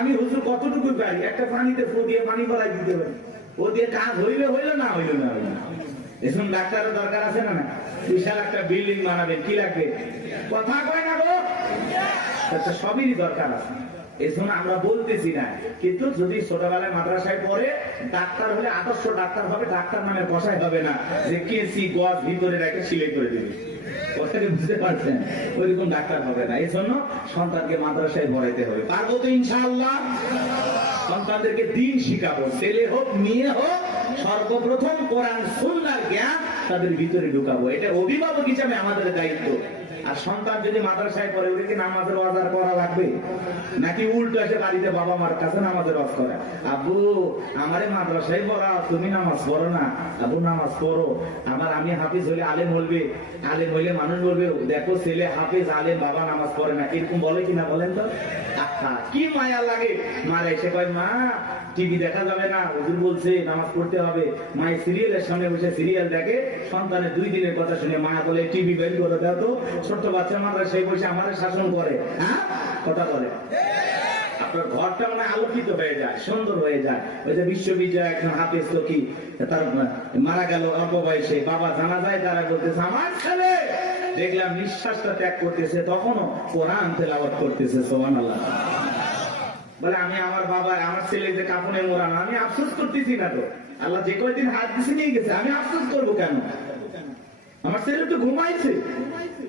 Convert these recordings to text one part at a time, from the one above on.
আমি হুজুর কতটুকু পারি, একটা পানিতে ফু দিয়ে পানি গলায় দিতে পারি, ও দিয়ে কাজ হইলে হইলো, না হইলো না হইলো। এসব ডাক্তারের দরকার আছে না? না, বিশাল একটা বিল্ডিং বানাবেন, কি লাগবে? কথা কয় না গো, সবই দরকার আছে। এই জন্য আমরা বলতেছি না, কিন্তু যদি ছোটবেলায় মাদ্রাসায় পড়ে ডাক্তার হলে আদর্শ ডাক্তার হবে, ডাক্তার নামে কষাই হবে না যে কেসি গজ ভিতরে রেখে সিলাই করে দিবে, কথাটা বুঝতে পারছেন? ওইরকম ডাক্তার হবে না। এই জন্য সন্তানকে মাদ্রাসায় পড়াইতে হবে। পারবো তো ইনশাআল্লাহ? সন্তানদেরকে দিন শিখাবো, ছেলে হোক মেয়ে হোক, সর্বপ্রথম কোরআন সুন্নাহর জ্ঞান তাদের ভিতরে ঢুকাবো। এটা অভিভাবক হিসাবে আমাদের দায়িত্ব। আর সন্তান যদি মাদ্রাসায় পড়ে, ওদেরকে নামাজের ওয়াজ করা লাগবে নাকি উল্টো এসে বাড়িতে বাবা মার কাছে নামাজের ওয়াজ করা? আব্বু আমারে মাদ্রাসায় পড়া, তুমি নামাজ পড়ো না। আব্বু নামাজ পড়ো, আমি হাফিজ হলে আলেম বলবে, আলেম হইলে মানুষ বলবে দেখো ছেলে হাফিজ আলেম, বাবা নামাজ পড়ে না। এরকম বলে কিনা বলেন তো? কি মায়া লাগে। মারা এসে কয় মা টিভি দেখা যাবে না, হুজুর বলছে নামাজ পড়তে হবে। মায়ের সিরিয়ালের সামনে বসে সিরিয়াল দেখে, সন্তানের 2 দিনের কথা শুনে মা বলে টিভি বের করে দাও তো। ছোট্ট বাচ্চা মারা সেই বসে আমাদের শাসন করে, হ্যাঁ কথা বলে। আপনার ঘরটা মানে আলোকিত হয়ে যায়, সুন্দর হয়ে যায়। ওই যে বিশ্ববিদ্যালয় একজন হাফেজ তো কি তার মারা গেল অল্প বয়সে, বাবা জানা যায়, তারা বলতেছে আমার ছেলে দেখলাম নিঃশ্বাসটা ত্যাগ করতেছে, তখনও কোরআন তেলাওয়াত করতেছে। সুবহানাল্লাহ। বলে আমি আমার বাবা আমার ছেলে যে কাফনে মোড়ানো, আমি আফসোস করতেছি না তো, আল্লাহ যে কয়দিন হাত দিছে নিয়ে গেছে, আমি আফসোস করবো কেন? আমার ছেলে তো ঘুমাইছে,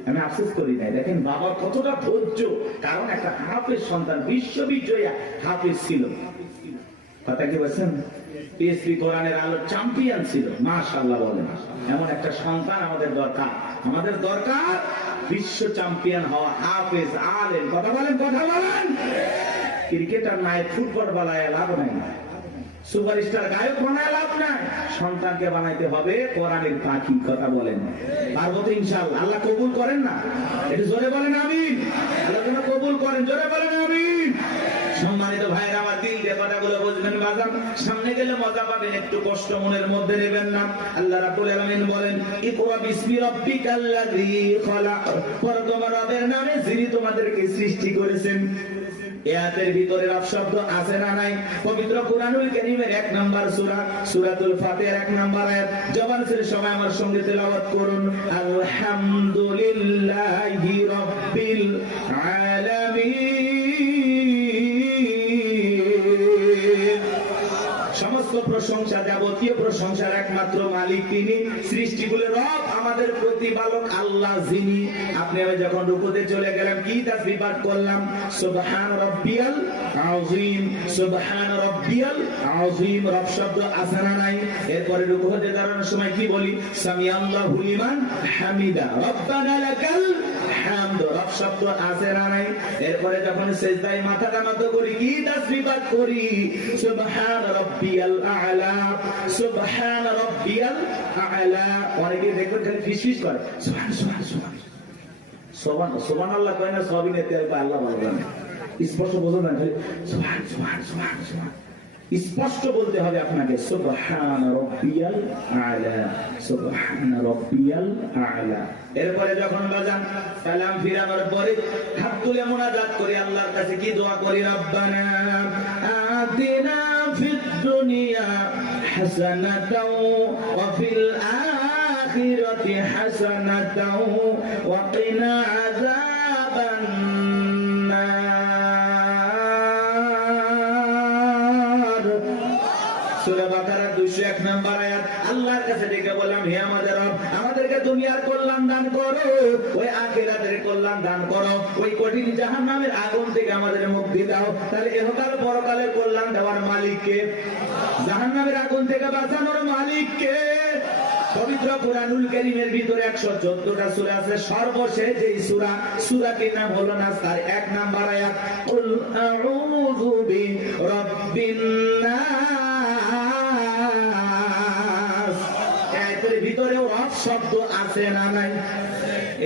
আমি আফসোস করি নাই। দেখেন বাবা কতটা ধৈর্য, কারণ একটা হাফেজ সন্তান, বিশ্ববিজয়ী হাফেজ ছিল। কথা কি বলছেন? পিএসপি কোরআনের আলো চ্যাম্পিয়ন ছিল। মাশাআল্লাহ বলেন, এমন একটা সন্তান আমাদের দরকার। আমাদের দরকার বিশ্ব চ্যাম্পিয়ন হওয়া হাফেজ আলেম। কথা বলেন, কথা বলেন। ক্রিকেটার নাই, ফুটবল বানায় লাভ নাই, সুপারস্টার গায়ক বানায় লাভ নাই, সন্তানকে বানাইতে হবে কোরআনের পাখি। কথা বলেন, পারবো তো ইনশাআল্লাহ? আল্লাহ কবুল করেন না? একটু জোরে বলেন আমিন। আল্লাহ যেন কবুল করেন, জোরে বলেন আমিন। সম্মানিত ভাইরা, আমার দিল দিয়ে কথাগুলো বুঝবেন বাজান, সামনে গেলে মজা পাবেন, একটু কষ্ট মনের মধ্যে নেবেন না। আল্লাহ রাব্বুল আলামিন বলেন ইকরা বিসমি রাব্বিকাল্লাযী খলাক, পড়ো তোমার রবের নামে যিনি তোমাদেরকে সৃষ্টি করেছেন। এর ভিতরে রব শব্দ আছে না নাই? পবিত্র কুরআনুল কারীমের 1 নাম্বার সূরা সূরাতুল ফাতিহার 1 নাম্বার আয়াত। জবান ছেড়ে সবাই আমার সঙ্গে তেলাওয়াত করুন, আলহামদুলিল্লাহি রাব্বিল আলামিন। সমস্ত প্রশংসা, যাবতীয় প্রশংসার একমাত্র মালিক তিনি, সৃষ্টিগুলোর রব, আমাদের প্রতিপালক আল্লাহ যিনি। আপনি যখন রুকুতে চলে গেলেন কি তাসবিহ পাঠ করলাম? সুবহান রাব্বিয়াল আযীম, সুবহান রাব্বিয়াল আযীম। রব শব্দ আছে না নাই? এরপরে রুকুতে দাঁড়ানোর সময় কি বলি? সামিআল্লাহু লিমান হামিদা, রব্বানা লাকাল হামদ। রব শব্দ আছে না নাই? এরপরে যখন সিজদায় মাথাটা নত করি কি তাসবিহ পাঠ করি? সুবহান রাব্বিয়াল আ'লা, সুবহান রাব্বিয়াল আ'লা। অনেকে দেখবেন খালি ফিসফিস করে, সুবহান সুবহান সুবহান সুবহান সুবহানাল্লাহ কয় না, সবিনে তেল পায় আল্লাহ বলবেন। স্পষ্ট বোঝেন না, খালি সুবহান সুবহান সুবহান সুবহান। স্পষ্ট বলতে হবে আপনাকে, সুবহান রাব্বিয়াল আ'লা, সুবহান রাব্বিয়াল আ'লা। এরপরে যখন বাজান সালাম ফিরানোর পরে হাত তুলে মুনাজাত করি, আল্লাহর কাছে কি দোয়া করি? রব্বানা আতিনা ফিদ দুনিয়া হাসানাতাও ওয়া ফিল আখিরাতি হাসানাতাও ওয়া কিনা আযাবান নার। সূরা বাকারা 201 নম্বর আয়াত। আল্লাহর কাছে ডেকে বললাম, হে আমাদের রব, আমাদেরকে দুনিয়ার কল্যাণ দান করো, ওই আখিরাতের কল্যাণ দান করো, ওই কঠিন জাহান্নামের আগুন থেকে আমাদের মুক্তি দাও। তাহলে ইহকাল পরকালের কল্যাণ দেওয়ার মালিক কে? জাহান্নামের আগুন থেকে বাঁচানোর মালিক কে? পবিত্র কুরআনুল কারীমের ভিতরে 114টা সূরা আছে। সর্বশেষ এই সূরাটির নাম হলো নাস, তার 1 নাম্বার আয়াত, কুল আউযু বিরাব্বিন নাস। এর ভিতরেও রব শব্দ আছে না নাই?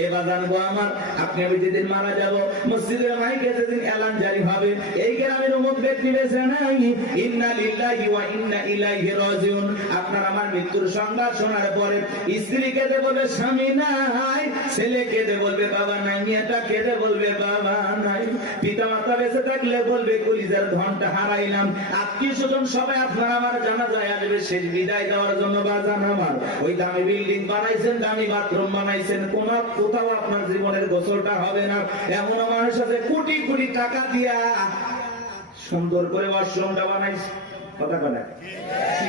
এবার জানবো আমার, আপনি আমি যেদিন মারা যাব, মসজিদের মাইকে যেদিন এলান জারি হবে, এই গ্রামের অমুক ব্যক্তি বেঁচে নাই, ইন্না লিল্লাহি ওয়া ইন্না ইলাইহি রাজিউন। আপনার আমার মৃত্যুর সংবাদ শোনার পরে স্ত্রী কেঁদে বলবে স্বামী নাই, ছেলে কেঁদে বলবে বাবা নাই, মেয়েটা কেঁদে বলবে বাবা নাই, পিতা মাতা বেঁচে থাকলে বলবে কলিজার ধনটা হারাইলাম। আত্মীয় স্বজন সবাই আপনার আমার জানাজায় আসবে শেষ বিদায় দেওয়ার জন্য। বাজান আমার, ওই দামি বিল্ডিং বানাইছেন, দামি বাথরুম বানাইছেন, কোথাও আপনার জীবনের গোসলটা হবে না। এমন মানুষ আছে কোটি কোটি টাকা দিয়া সুন্দর করে ওয়াশরুমটা বানাইছে, কথা কথা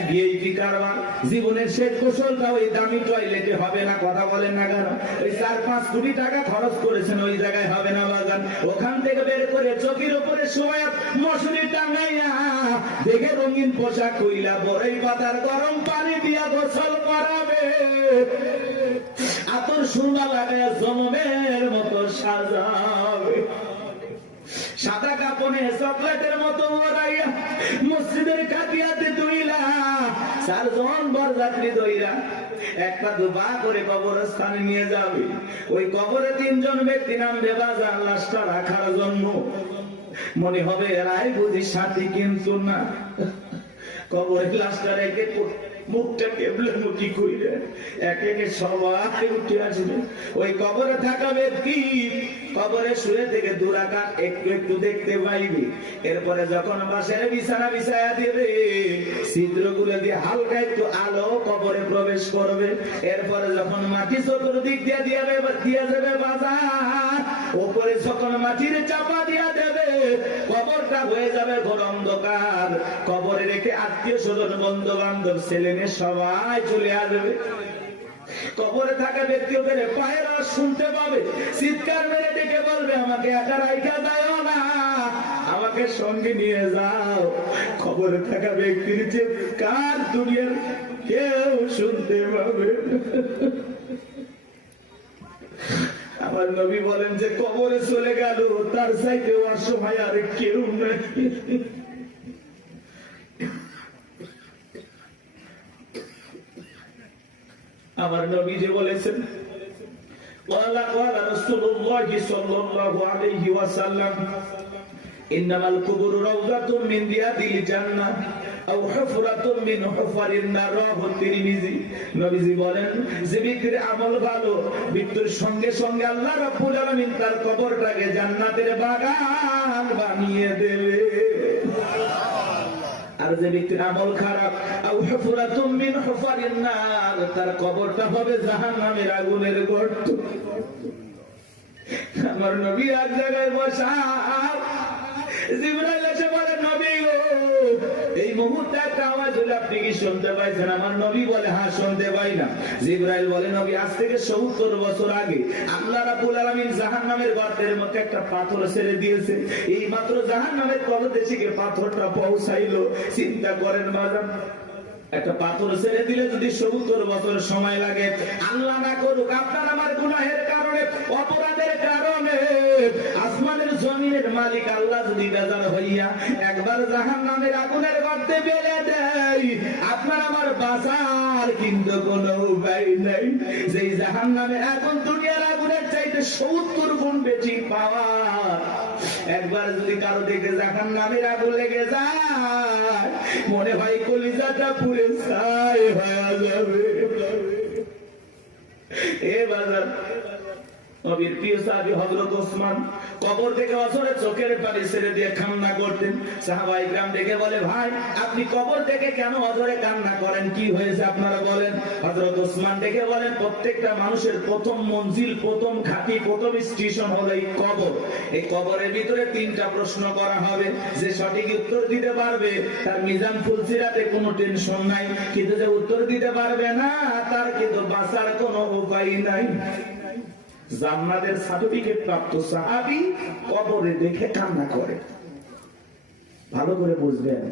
ভিআইপি কারবার, জীবনের শেষ গোসলটা ওই দামি টয়লেটে হবে না, কথা বলেন না কেন? ওই 4-5 কোটি টাকা খরচ করেছেন, ওই জায়গায় হবে না বাজান। ওখান থেকে বের করে চকির উপরে শোয়া মশুরি টাঙ্গাইয়া দেখে রঙিন পোশাক কইলা বড়ই পাতার গরম পানি দিয়া গোসল করাবে, আতর সুরমা লাগায় জনমের মতো সাজাবে, সাদা কাপড়ে চকলেটের মতো ওরাইয়া মসজিদের কাটিয়াতে দুইলা 4 জন বরযাত্রী দইরা একটা দুবা করে কবরস্থানে নিয়ে যাবে। ওই কবরে 3 জন ব্যক্তি নামবে বাজার লাশটা রাখার জন্য। মনে হবে এরাই বুঝি সাথী, কিন্তু না, কবরের লাশটা রেখে মুখটা কেবলে মুখি কইরে এক একে সবাই উঠে আসবে। ওই কবরে থাকা ব্যক্তি কবরে শুয়ে থেকে দুরাকাত একটু একটু দেখতে পাইবে। এরপরে যখন বাসের বিছানা বিছায়া দিবে, ছিদ্রগুলো দিয়ে হালকা একটু আলো কবরে প্রবেশ করবে। এরপরে যখন মাটি চতুর্দিক দিয়ে যাবে বাজার, ওপরে যখন মাটির চাপা দিয়া দেবে, কবরটা হয়ে যাবে ঘোর অন্ধকার। কবরে রেখে আত্মীয় স্বজন বন্ধু বান্ধব ছেলে মেয়ে সবাই চলে আসবে। কবরে থাকা ব্যক্তি ওখানে পায়ের আওয়াজ শুনতে পাবে, চিৎকার মেরে ডেকে বলবে আমাকে একা রাইখা দাও না, আমাকে সঙ্গে নিয়ে যাও। কবরে থাকা ব্যক্তির চিৎকার দুনিয়ার কেউ শুনতে পাবে। আমার নবী বলেন যে কবরে চলে গেল তার চাইতে অসহায় আর কেউ নাই। আমার নবী যে বলেছেন قال رسول الله صلى الله عليه وسلم إنما القبور روضة من رياض الجنة أو حفرة من حفر النار رواه الترمذي। নবীজি বলেন যে ব্যক্তির আমল ভালো, মৃত্যুর সঙ্গে সঙ্গে আল্লাহ রাব্বুল আলামিন তার কবরটাকে জান্নাতের বাগান বানিয়ে দেবে। আর যে ব্যক্তির আমল খারাপ, আও হুফরাতুম মিন হুফারিন নার, তার কবরটা হবে জাহান্নামের আগুনের গর্ত। আমার নবী এক জায়গায় বসা, জিবরাইল এসে বলে নবী গো, এই মুহূর্তে একটা আওয়াজ হলো, আপনি কি শুনতে পাইছেন? আমার নবী বলে হ্যাঁ শুনতে পাই না। জিবরাইল বলে নবী আজ থেকে 70 বছর আগে আল্লাহ রাব্বুল আলামিন জাহান্নামের গর্তের মধ্যে একটা পাথর ছেড়ে দিয়েছে, এই মাত্র জাহান্নামের তলদেশে গিয়ে পাথরটা পৌঁছাইলো। চিন্তা করেন বাজার, একটা পাথর ছেড়ে দিলে যদি 70 বছর সময় লাগে, আল্লাহ না করুক আপনার আমার গুনাহের কারণে, অপরাধের কারণে আসমানের জমিনের মালিক আল্লাহ যদি বেজার হইয়া একবার জাহান্নামের আগুনের গর্তে ফেলে দেয়, আপনার আমার বাঁচার কিন্তু কোনো উপায় নাই। যেই জাহান্নামের আগুন দুনিয়ার আগুনের চাইতে 70 গুণ বেশি পাওয়ার। একবার যদি কারো দিকে জাহান্নামের আগুন লেগে যায়, মনে হয় কলিজাটা পুড়ে ছাই হয়ে যাবে। এ বাজার নবীর প্রিয় সাহাবী হযরত ওসমান কবর থেকে অঝরে চোখের পানি ছেড়ে দিয়ে কান্না করতেন। সাহাবায়ে কিরাম ডেকে বলে ভাই আপনি কবর থেকে কেন অঝরে কান্না করেন, কি হয়েছে আপনারা বলেন? হযরত ওসমান ডেকে বলেন প্রত্যেকটা মানুষের প্রথম মঞ্জিল, প্রথম ঘাঁটি, প্রথম স্টেশন হলো এই কবর। এই কবরের ভিতরে 3টা প্রশ্ন করা হবে, যে সঠিক উত্তর দিতে পারবে তার মিজান ফুলসিরাতে কোনো টেনশন নাই, কিন্তু যে উত্তর দিতে পারবে না তার কিন্তু বাঁচার কোনো উপায় নাই। জান্নাতের সার্টিফিকেট প্রাপ্ত সাহাবী কবরে দেখে কান্না করে। ভালো করে বুঝবেন,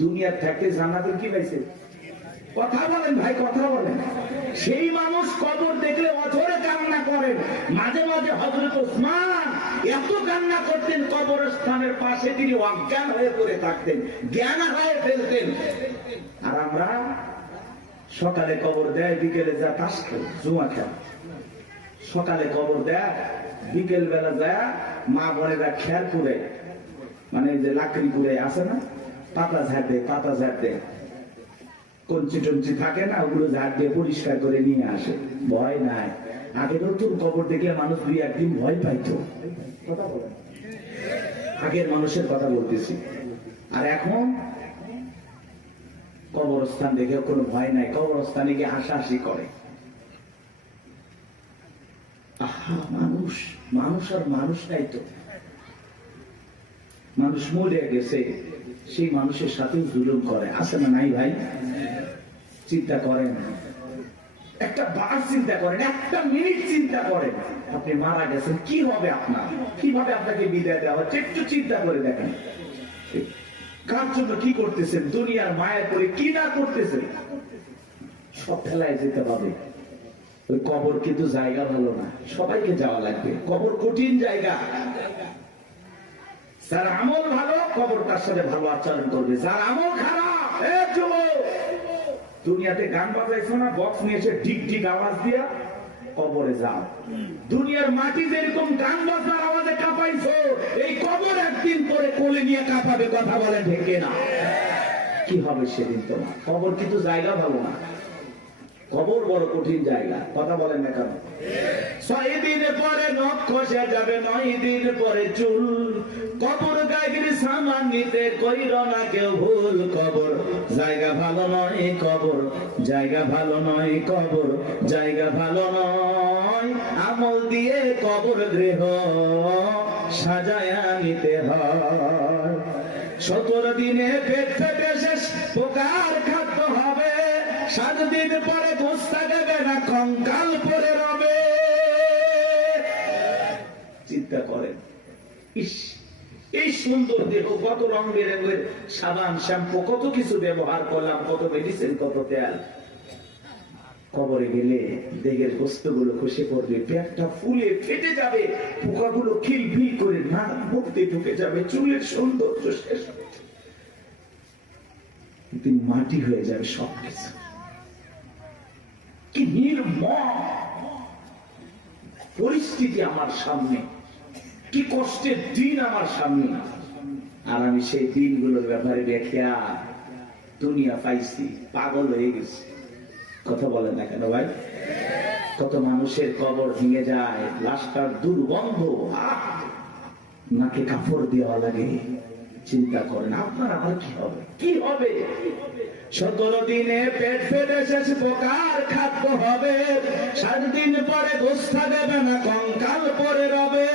দুনিয়ার থাকতে জান্নাতের কি পাইছে? কথা বলেন ভাই, কথা বলেন। সেই মানুষ কবর দেখলে অঝরে কান্না করেন। মাঝে মাঝে হযরত ওসমান এত কান্না করতেন, কবরস্থানের পাশে তিনি অজ্ঞান হয়ে পড়ে থাকতেন, জ্ঞান হারিয়ে ফেলতেন। আর আমরা সকালে কবর দেয়, বিকেলে যা তাস খেল, জুয়া খেল। সকালে কবর দেয়, বিকেল বেলা যায় মা বোনেরা খেয়াল করে মানে যে লাকড়ি পুড়ে আছে না, পাতা ঝাড় দেয়, পাতা ঝাড় দেয়, কঞ্চি টঞ্চি থাকে না, ওগুলো ঝাড় দিয়ে পরিষ্কার করে নিয়ে আসে। ভয় নাই। আগে নতুন কবর দেখলে মানুষ 2-1 দিন ভয় পাইতো। কথা বলেন, আগের মানুষের কথা বলতেছি। আর এখন কবরস্থান দেখে কোনো ভয় নাই, কবরস্থানে গিয়ে হাসাহাসি করে। আহা, মানুষ মানুষ আর মানুষ নাই তো। মানুষ মরে গেছে, সেই মানুষের সাথে জুলুম করে, আছে না নাই ভাই? চিন্তা করেন, একটা বার চিন্তা করেন, একটা মিনিট চিন্তা করেন, আপনি মারা গেছেন, কি হবে আপনার? কিভাবে আপনাকে বিদায় দেওয়া হচ্ছে? একটু চিন্তা করে দেখেন। কার জন্য কি করতেছেন? দুনিয়ার মায়া করে কি না করতেছেন? সব ফেলায় যেতে হবে। ওই কবর কিন্তু জায়গা ভালো না, সবাইকে যাওয়া লাগবে। কবর কঠিন জায়গা। যার আমল ভালো, কবর তার সাথে ভালো আচরণ করবে। যার আমল খারাপ, দুনিয়াতে গান বাজাইছো না, বক্স নিয়েছে ঢিক ঢিক আওয়াজ দিয়া, কবরে যাও। দুনিয়ার মাটি যেরকম গান বাজনার আওয়াজে কাঁপাইছো, এই কবর একদিন পরে কোলে নিয়ে কাঁপাবে। কথা বলেন ঠিক না? কি হবে সেদিন তোমার? কবর কিন্তু জায়গা ভালো না, কবর বড় কঠিন জায়গা। কথা বলেন না কেন? 6 দিন পরে নখ খসে যাবে, 9 দিন পরে চুল। কবর গায়ের সামান নিতে কইর না কেউ ভুল। কবর জায়গা ভালো নয়, কবর জায়গা ভালো নয়, কবর জায়গা ভালো নয়। আমল দিয়ে কবর গৃহ সাজায়া নিতে হয়। 17 দিনে পেট ফেটে শেষ পোকার খাদ্য হবে। 7 দিন পরে গোস্তা দেবে না, কঙ্কাল পরে রবে। চিন্তা করেন, ইস, এই সুন্দর দেহ, কত রং বেরঙের সাবান শ্যাম্পু, কত কিছু ব্যবহার করলাম, কত মেডিসিন, কত তেল। কবরে গেলে দেহের বস্তুগুলো খসে পড়বে, পেটটা ফুলে ফেটে যাবে, পোকাগুলো খিলফিল করে নাক মুখতে ঢুকে যাবে, চুলের সৌন্দর্য শেষ হবে, মাটি হয়ে যাবে সবকিছু। কি নির্মম পরিস্থিতি আমার সামনে, কি কষ্টের দিন আমার সামনে। আর আমি সেই দিনগুলোর ব্যাপারে দেখিয়া দুনিয়া পাইছি, পাগল হয়ে গেছি। কথা বলেন না কেন ভাই? কত মানুষের কবর ভেঙে যায়, লাশটার দুর্গন্ধ, নাকে কাপড় দেওয়া লাগে। চিন্তা করেন আপনার আমার কি হবে? কি হবে? 17 দিনে পেট ফেটে শেষ পোকার খাদ্য হবে। 7 দিন পরে গোস্তা দেবে না, কঙ্কাল পরে রবে।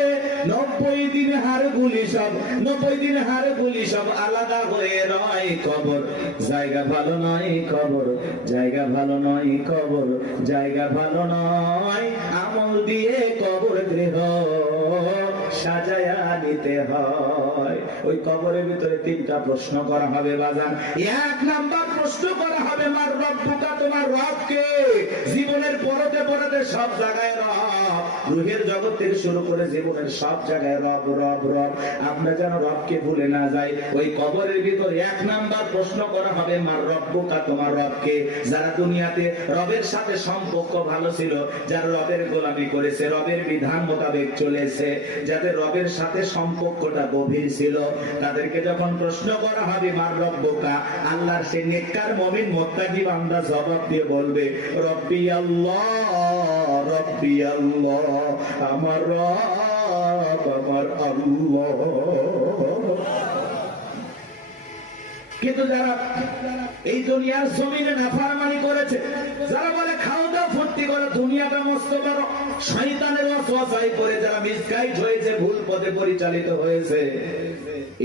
90 দিন হাড়গুলি সব, 90 দিন হাড়গুলি সব আলাদা হয়ে রয়। কবর জায়গা ভালো নয়, কবর জায়গা ভালো নয়, কবর জায়গা ভালো নয়। আমল দিয়ে কবর গৃহ সাজায়া নিতে হয়। ওই কবরের ভিতরে 3টা প্রশ্ন করা হবে বাজান। 1 নাম্বার প্রশ্ন করা হবে, মার রব্বুকা, তোমার রব কে? জীবনের পরতে পরতে সব জায়গায় রব, রুহের জগৎ থেকে শুরু করে জীবনের সব জায়গায় রব রব রব। আমরা যেন রবকে ভুলে না যাই। ওই কবরের ভিতরে 1 নাম্বার প্রশ্ন করা হবে, মার রব্বুকা, তোমার রবকে? যারা দুনিয়াতে রবের সাথে সম্পর্ক ভালো ছিল, যারা রবের গোলামি করেছে, রবের বিধান মোতাবেক চলেছে, যাদের রবের সাথে সম্পর্কটা গভীর ছিল, তাদেরকে যখন প্রশ্ন করা হবে মার রব্বুকা, আল্লাহর সে নেককার মুমিন মুত্তাকি বান্দা জবাব দিয়ে বলবে, রব্বি আল্লাহ, রব্বি আল্লাহ, আমার রব আমার আল্লাহ। কিন্তু যারা এই দুনিয়ার জমিনে নাফরমানি করেছে, যারা বলে খাও দাও ফুর্তি করো, দুনিয়াটা মস্ত বড়, শয়তানের ওয়াসওয়াসায় পড়ে যারা মিসগাইড হয়েছে, ভুল পথে পরিচালিত হয়েছে,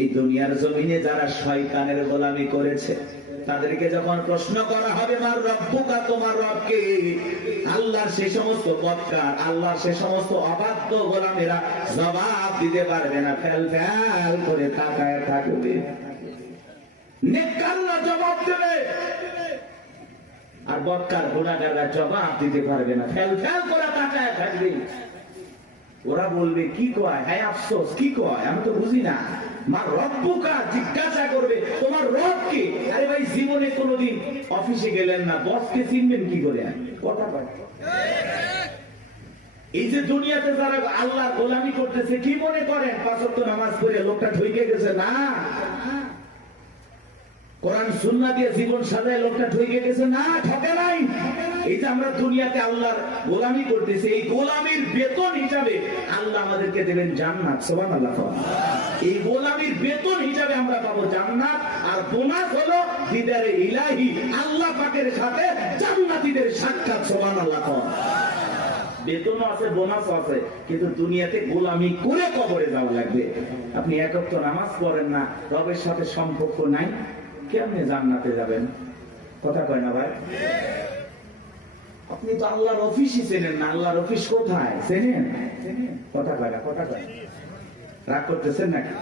এই দুনিয়ার জমিনে যারা শয়তানের গোলামি করেছে, তাদেরকে যখন প্রশ্ন করা হবে মার রব্বুকা, তোমার রবকে, আল্লাহর সেই সমস্ত বদকার, আল্লাহর সেই সমস্ত অবাধ্য গোলামেরা জবাব দিতে পারবে না, ফেল ফেল করে তাকায় থাকবে। নেককাররা জবাব দেবে, আর বদকার গুনাহগাররা জবাব দিতে পারবে না, ফেল ফেল করে তাকায় থাকবে। ওরা বলবে কি কয়, হ্যাঁ আফসোস, কি কয় আমি তো বুঝি না। মা রব্বুকা জিজ্ঞাসা করবে তোমার রব কে? আরে ভাই, জীবনে কোনোদিন অফিসে গেলেন না, বসকে চিনবেন কি করে? কথা বলে এই যে দুনিয়াতে যারা আল্লাহ গোলামি করতেছে কি মনে করেন 5 ওয়াক্ত নামাজ পড়ে লোকটা ঠকে গেছে? না, কোরআন সুন্নাহ দিয়ে জীবন সাজায় লোকটা ঠকে গেছে? না, ঠকে নাই। এই যে আমরা দুনিয়াতে আল্লাহর গোলামি করতেছি, এই গোলামির বেতন হিসাবে আল্লাহ আমাদেরকে দেবেন জান্নাত। সুবহানাল্লাহ। এই গোলামির বেতন হিসাবে আমরা পাবো জান্নাত, আর বোনাস হলো দিদারে ইলাহি, আল্লাহ পাকের সাথে জান্নাতীদের সাক্ষাৎ। সুবহানাল্লাহ। বেতনও আছে, বোনাসও আছে, কিন্তু দুনিয়াতে গোলামি করে কবরে যাওয়া লাগবে। আপনি এক ওয়াক্ত নামাজ পড়েন না, রবের সাথে সম্পর্ক নাই, কেমনে জান্নাতে যাবেন? কথা কয় না ভাই? আপনি তো আল্লাহর অফিসই চেনেন না। আল্লাহর অফিস কোথায় চেনেন? কথা কয় না, কথা কয়। রাগ করতেছেন নাকি?